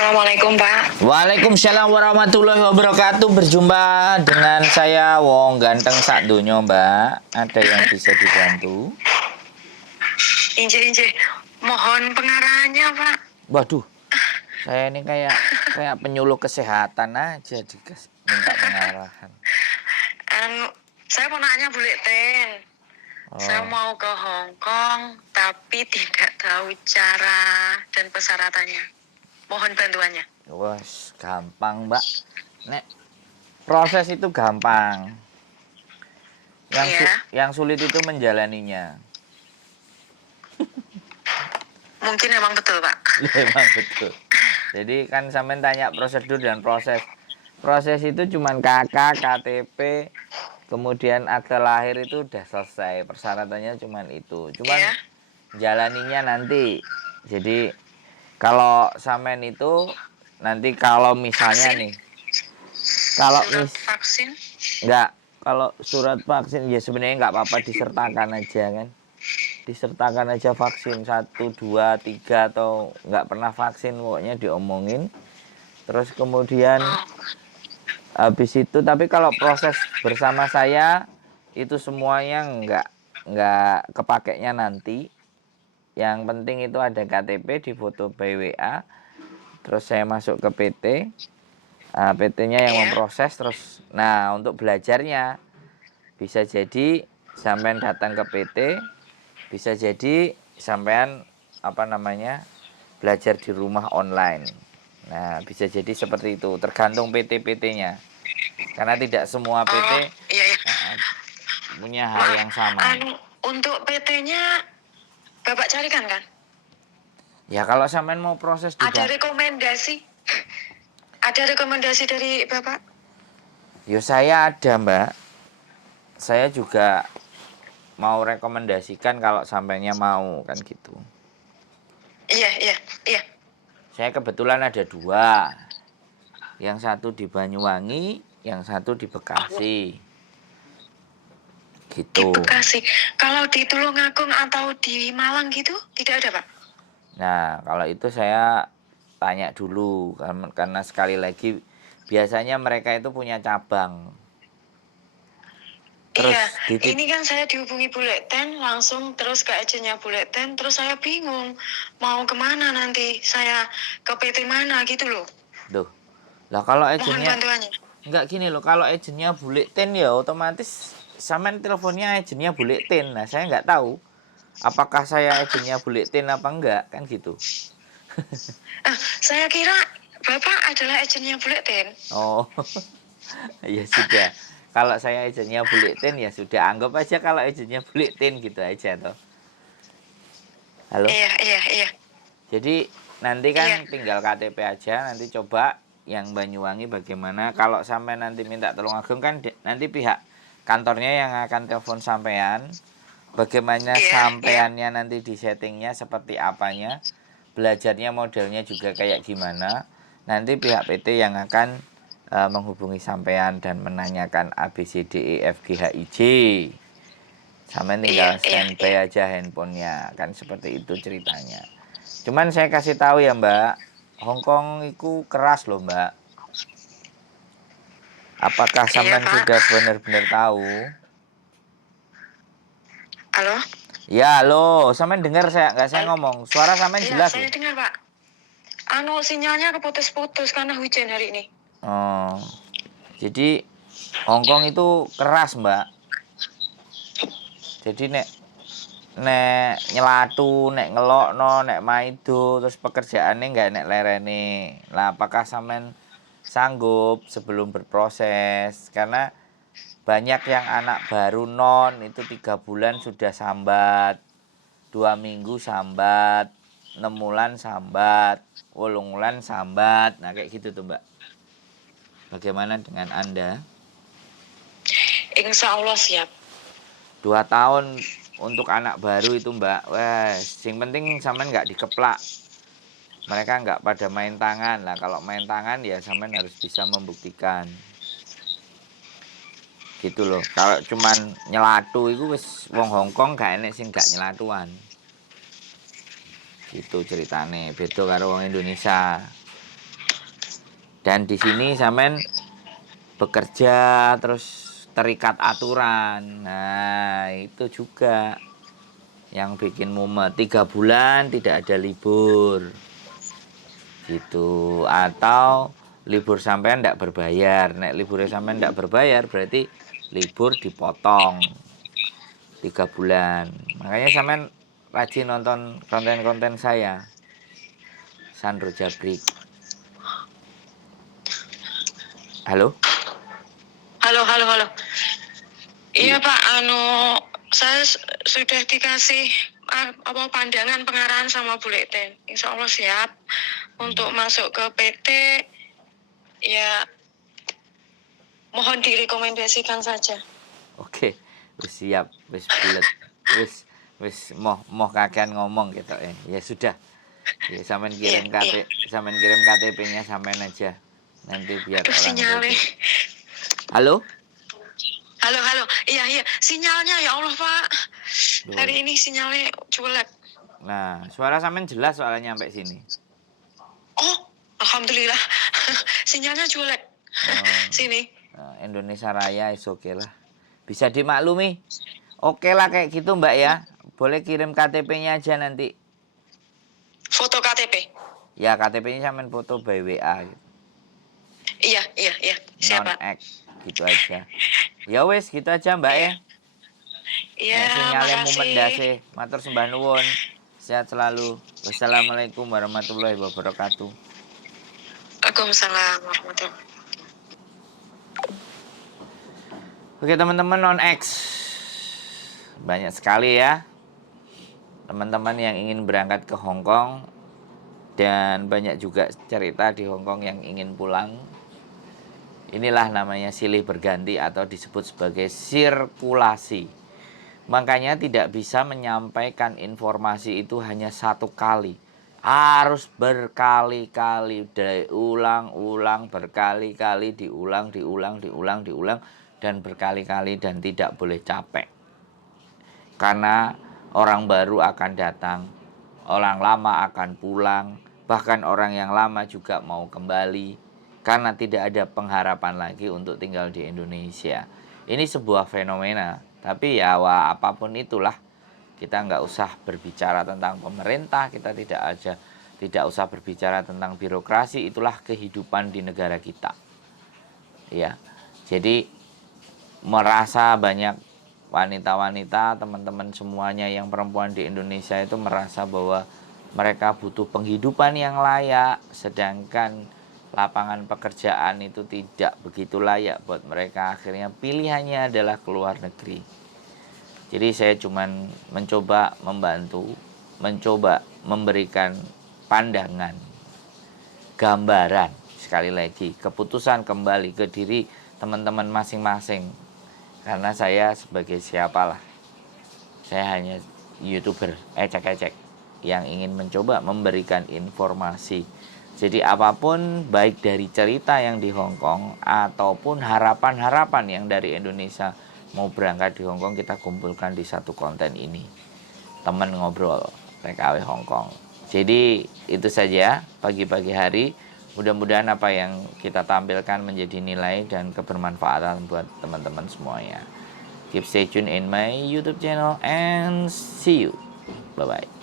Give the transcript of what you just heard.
Assalamualaikum Pak. Waalaikumsalam warahmatullahi wabarakatuh. Berjumpa dengan saya Wong Ganteng sak donya, Mbak. Ada yang bisa dibantu? Inje, mohon pengarahannya Pak. Waduh, saya ini kayak penyuluh kesehatan aja minta pengarahan. Saya mau nanya Bu Ten. Saya Oh, mau ke Hong Kong, tapi tidak tahu cara dan persyaratannya. Mohon bantuannya. wes gampang, Mbak. Nek proses itu gampang. Iya, Yang sulit itu menjalaninya. mungkin emang betul Pak. Memang betul. Jadi kan sampean tanya prosedur dan proses. Proses itu cuman KK, KTP, kemudian akte lahir itu udah selesai. Persyaratannya cuman itu. Cuman Iya. jalaninya nanti. Jadi kalau sampean itu nanti kalau misalnya Vaksin? nih, kalau Surat vaksin? kalau surat vaksin ya sebenarnya nggak apa-apa disertakan aja kan. Disertakan aja vaksin 1, 2, 3 atau nggak pernah vaksin pokoknya diomongin. Terus kemudian Oh, habis itu tapi kalau proses bersama saya itu semuanya nggak kepakainya nanti. Yang penting itu ada KTP di foto by WA. Terus saya masuk ke PT. PT-nya yang iya. memproses terus. Nah, untuk belajarnya bisa jadi sampean datang ke PT, bisa jadi sampean belajar di rumah online. Nah, bisa jadi seperti itu, tergantung PT-PT-nya. Karena tidak semua Oh, PT iya. punya hal Maaf, yang sama. untuk PT-nya Bapak carikan kan? Ya kalau sampean mau proses di Ada rekomendasi? Ada rekomendasi dari Bapak? yo saya ada, Mbak. Saya juga mau rekomendasikan kalau sampainya mau kan gitu. Iya. Saya kebetulan ada 2. Yang satu di Banyuwangi, yang satu di Bekasi. Di Gitu. Bekasi. Kalau di Tulungagung atau di Malang gitu, tidak ada Pak? Nah, kalau itu saya tanya dulu karena sekali lagi biasanya mereka itu punya cabang. Iya, Terus ini kan saya dihubungi Buleten, langsung terus ke agennya Buleten, terus saya bingung mau kemana nanti, saya ke PT mana gitu loh. Duh. Lah kalau Mohon agennya bantuannya. enggak gini loh, kalau agennya Bulletin ya otomatis sampean teleponnya agennya Bulletin. Nah, saya nggak tahu apakah saya agennya Bulletin apa enggak kan gitu. Saya kira Bapak adalah agennya Buleten. Oh. Ya sudah. Kalau saya agennya Bulletin ya sudah, anggap aja kalau agennya Bulletin gitu aja toh. Halo. Iya. Jadi nanti Iya. kan tinggal KTP aja, nanti coba yang Banyuwangi bagaimana. Kalau sampai nanti minta Tulungagung kan nanti pihak kantornya yang akan telepon sampean. Bagaimana Iya. sampeannya nanti di settingnya seperti apanya. Belajarnya modelnya juga kayak gimana. Nanti pihak PT yang akan menghubungi sampean dan menanyakan A B C D E F G H I J. Sampean tinggal standby aja handphonenya, kan seperti itu ceritanya. Cuman saya kasih tahu ya Mbak, Hongkong itu keras loh Mbak. Apakah sampean Pak. sudah benar-benar tahu? Halo? Ya halo, sampean dengar saya ngomong? Suara sampean Iya, jelas saya loh. dengar Pak. Sinyalnya keputus-putus karena hujan hari ini. Oh, jadi Hongkong itu keras Mbak. Jadi nek nyelatu, nek ngelokno, nek maido, terus pekerjaannya nggak nek lerene. Lah apakah sampean sanggup sebelum berproses? Karena banyak yang anak baru non itu 3 bulan sudah sambat, 2 minggu sambat, 6 bulan sambat, 8 bulan sambat. Nah kayak gitu tuh Mbak. Bagaimana dengan Anda? Insya Allah siap. 2 tahun untuk anak baru itu Mbak. Wes, yang penting sampean nggak dikeplak. Mereka nggak pada main tangan lah. Kalau main tangan ya sampean harus bisa membuktikan. Gitu loh. Kalau cuman nyelatu itu wis wong Hongkong gak enek sing gak nyelatuan. Gitu ceritane. Beda karo wong Indonesia. Dan di sini sampean bekerja terus terikat aturan. Nah, itu juga yang bikin mumet. 3 bulan tidak ada libur. Gitu. Atau libur sampean tidak berbayar. Nek liburnya sampean tidak berbayar berarti libur dipotong 3 bulan. Makanya sampean rajin nonton konten-konten saya. Sandro Jabrik. Halo? Halo, halo, halo. Iya, Iya. Pak, saya sudah dikasih pandangan pengarahan sama Bu Leten. Insya Allah siap untuk masuk ke PT. Ya, mohon direkomendasikan saja. Oke, wis siap, wis bulet, wis moh kakean ngomong gitu ya sudah. Ya, sampean kirim Iya. sampean kirim KTP-nya sampean aja. Nanti biar Aduh, orang sinyalnya. PT. Halo? Halo, halo. Iya. Sinyalnya ya Allah, Pak. Duh. Hari ini sinyalnya jelek. Nah, suara sampean jelas soalnya sampai sini. Oh, alhamdulillah. Sinyalnya jelek. Sini. Nah, Indonesia Raya is oke lah. Bisa dimaklumi. Oke lah kayak gitu Mbak ya. Boleh kirim KTP-nya aja nanti. Foto KTP. Ya KTP-nya sampean foto by WA gitu. Iya. Siap, Pak. Non-ek gitu aja. Ya wes gitu aja Mbak ya. Iya, Sinyalnya makasih. mumendase. Matur sembah nuwun. Sehat selalu. Wassalamualaikum warahmatullahi wabarakatuh. Waalaikumsalam warahmatullahi. Oke teman-teman non-X, banyak sekali ya teman-teman yang ingin berangkat ke Hong Kong, dan banyak juga cerita di Hong Kong yang ingin pulang. Inilah namanya silih berganti atau disebut sebagai sirkulasi. Makanya tidak bisa menyampaikan informasi itu hanya satu kali, harus berkali-kali, diulang-ulang, berkali-kali, diulang, dan berkali-kali, dan tidak boleh capek. Karena orang baru akan datang, orang lama akan pulang, bahkan orang yang lama juga mau kembali, karena tidak ada pengharapan lagi untuk tinggal di Indonesia. Ini sebuah fenomena, tapi ya apapun itulah, kita nggak usah berbicara tentang pemerintah, kita tidak usah berbicara tentang birokrasi, itulah kehidupan di negara kita. Ya, jadi merasa banyak wanita-wanita, teman-teman semuanya yang perempuan di Indonesia itu merasa bahwa mereka butuh penghidupan yang layak, sedangkan lapangan pekerjaan itu tidak begitu layak buat mereka. Akhirnya pilihannya adalah keluar negeri. Jadi saya cuman mencoba membantu, mencoba memberikan pandangan, gambaran, sekali lagi keputusan kembali ke diri teman-teman masing-masing. Karena saya sebagai siapalah, saya hanya YouTuber ecek-ecek yang ingin mencoba memberikan informasi. Jadi apapun, baik dari cerita yang di Hong Kong ataupun harapan-harapan yang dari Indonesia mau berangkat di Hong Kong, kita kumpulkan di satu konten ini. Teman ngobrol TKW Hong Kong. Jadi itu saja pagi-pagi hari. Mudah-mudahan apa yang kita tampilkan menjadi nilai dan kebermanfaatan buat teman-teman semuanya. Keep stay tune in my YouTube channel and see you. Bye-bye.